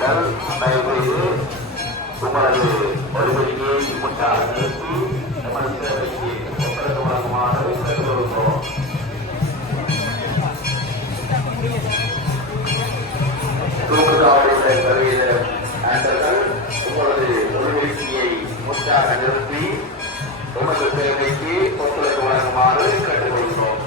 தயவுசெய்து உங்களது ஒளிபெருக்கியை முட்டாக நிறுத்தி எமது சேவைக்கு ஒப்படைக்க வழங்குமாறு கேட்டுக்கொள்கிறோம். தூக்குதாவடி கருவியில ஆண்டர்கள் உங்களது ஒளிபெருக்கியை முட்டாக நிறுத்தி எமது சேவைக்கு ஒத்துழைக்க வழங்குமாறு கேட்டுக்கொள்கிறோம்.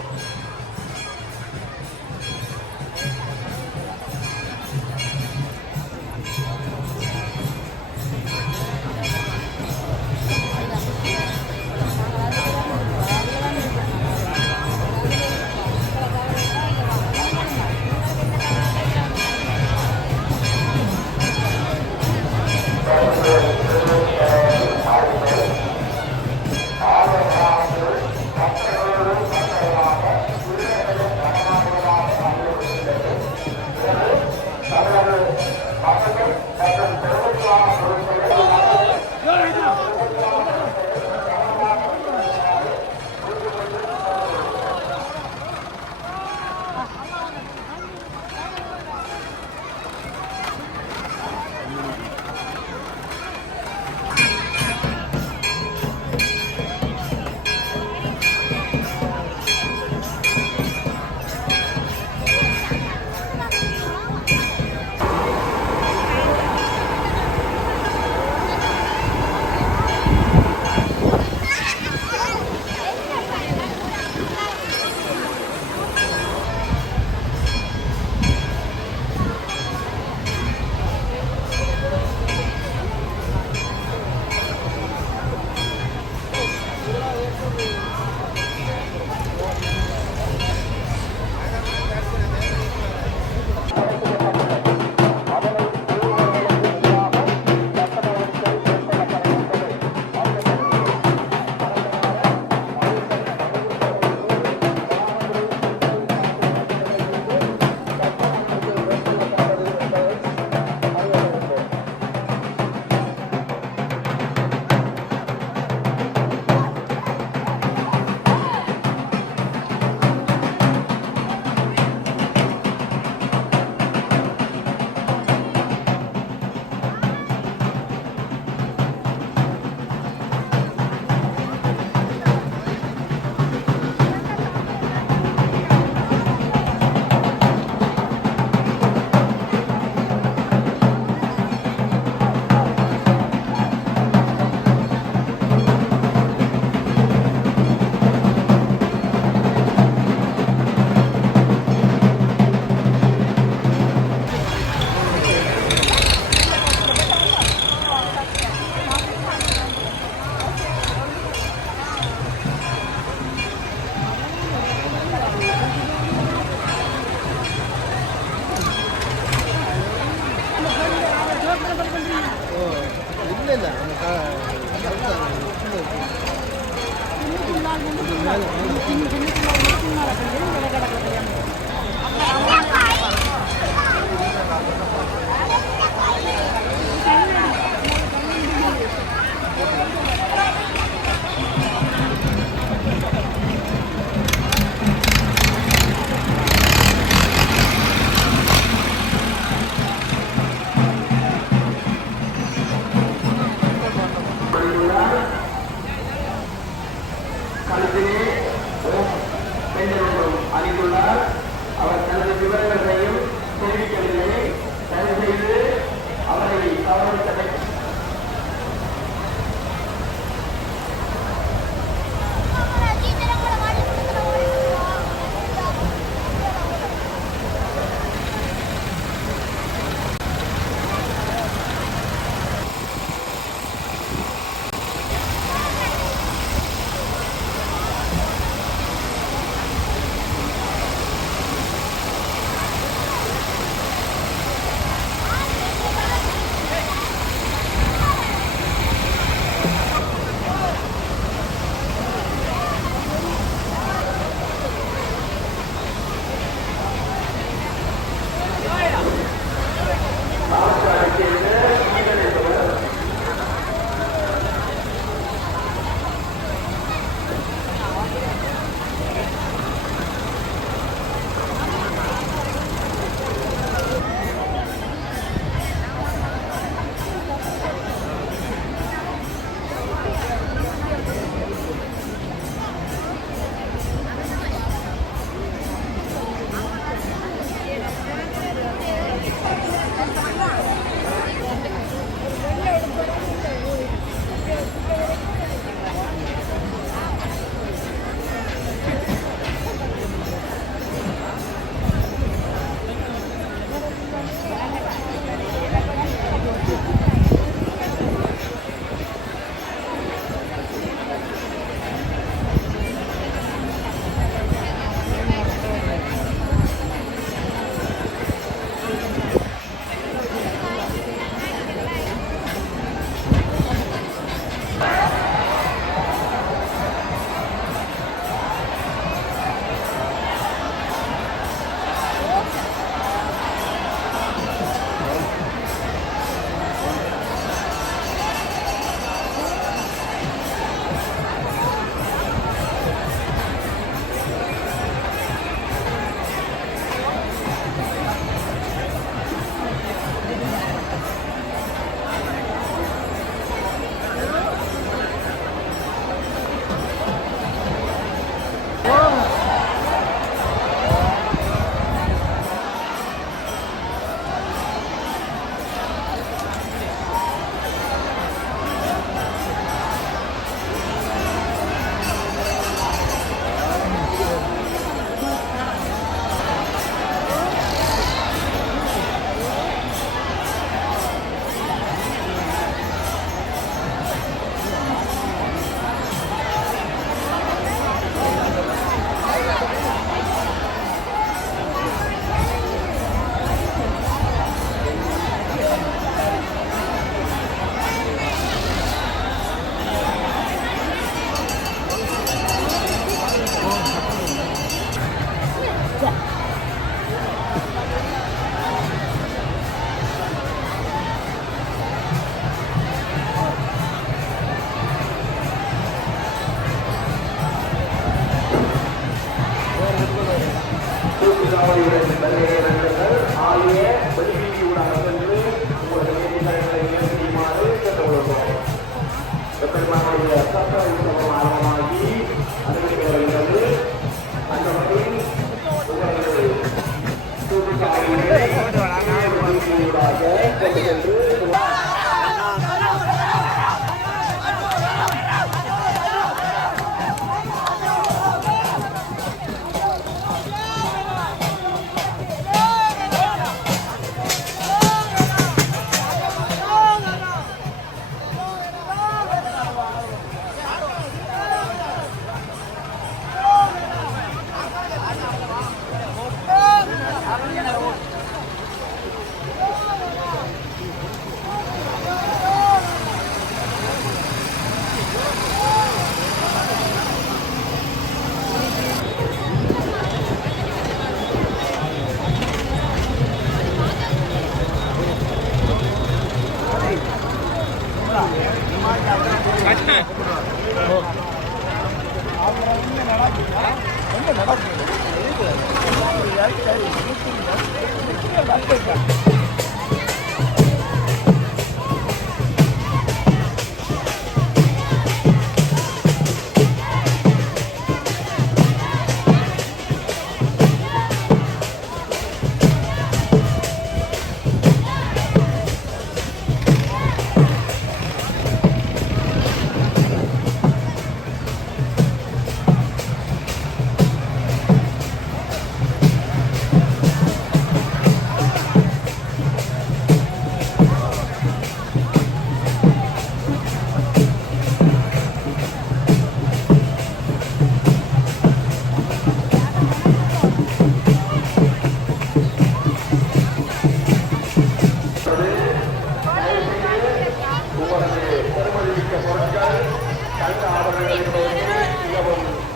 என்று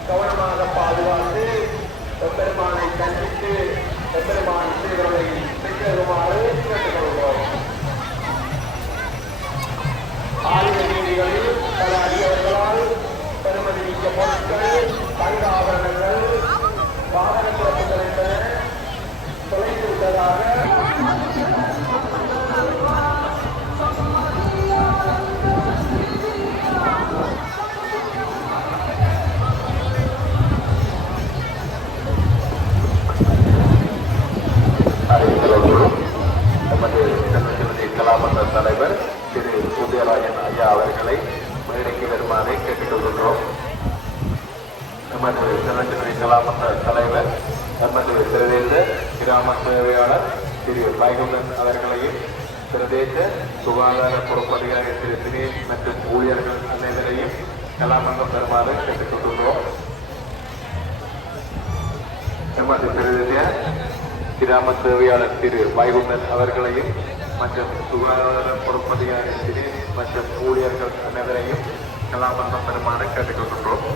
கவனமாக பாதுகாத்து பெருமானை கண்டித்து பெருமான் சீர்களை பெற்றுமாறு கேட்டுக்கொள்கிறோம். ஆயுத நீதிகளில் பல அடியவர்களால் பெருமதி மிக்க பொருட்கள், தங்க ஆபரணங்கள், வாகன சிறப்புகள் என்பன தொலைத்து விட்டதாக நமது தென்மதி கலாமன்ற தலைவர் திரு உதயராஜன் ஐயா அவர்களை மேடைக்கு வருமாறு கேட்டுக்கொள்கின்றோம். நமது தென்மதி கலாமன்ற தலைவர் நமது பிரதேச கிராம சேவையாளர் திரு வைகுந்தன் அவர்களையும் பிரதேச சுகாதார பொறுப்பதிகாரி திரு தினேஷ் மற்றும் ஊழியர்கள் அனைவரையும் கலாமன்றம் வருமாறு கேட்டுக்கொள்கின்றோம். நமது பிரதேச கிராம சேவையாளர் திரு வைகுந்தன் அவர்களையும் மற்றும் சுகாதார பொறுப்பதிகாரி தினேஷ் மற்றும் ஊழியர்கள் அனைவரையும் கலாமன்றம் பெருமாறு கேட்டுக்கொள்கின்றோம்.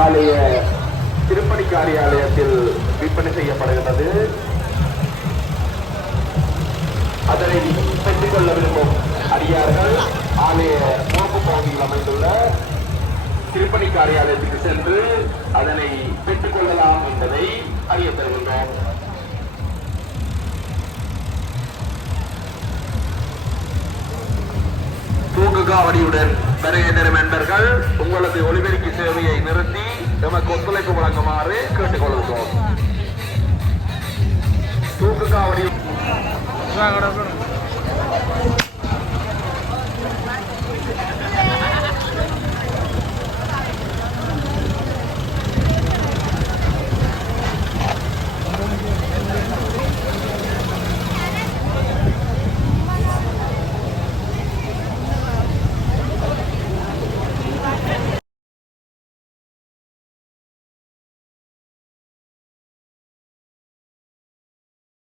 ஆலய திருப்பணி காரியாலயத்தில் விற்பனை செய்யப்படுகிறது. அதனை பெற்றுக் கொள்ள விரும்பும் அடியார்கள் ஆலய முகப்பு பகுதியில் அமைந்துள்ள திருப்பணி காரியாலயத்துக்கு சென்று அதனை பெற்றுக் கொள்ளலாம் என்பதை அறிய தருகின்றோம். தூக்குகாவடியுடன் வருகை தரும் என்பர்கள் உங்களது ஒலிபெருக்கி சேவையை நிறுத்தி எமக்கு ஒத்துழைப்பு வழங்குமாறு கேட்டுக்கொள்கிறோம். தூக்குகாவடி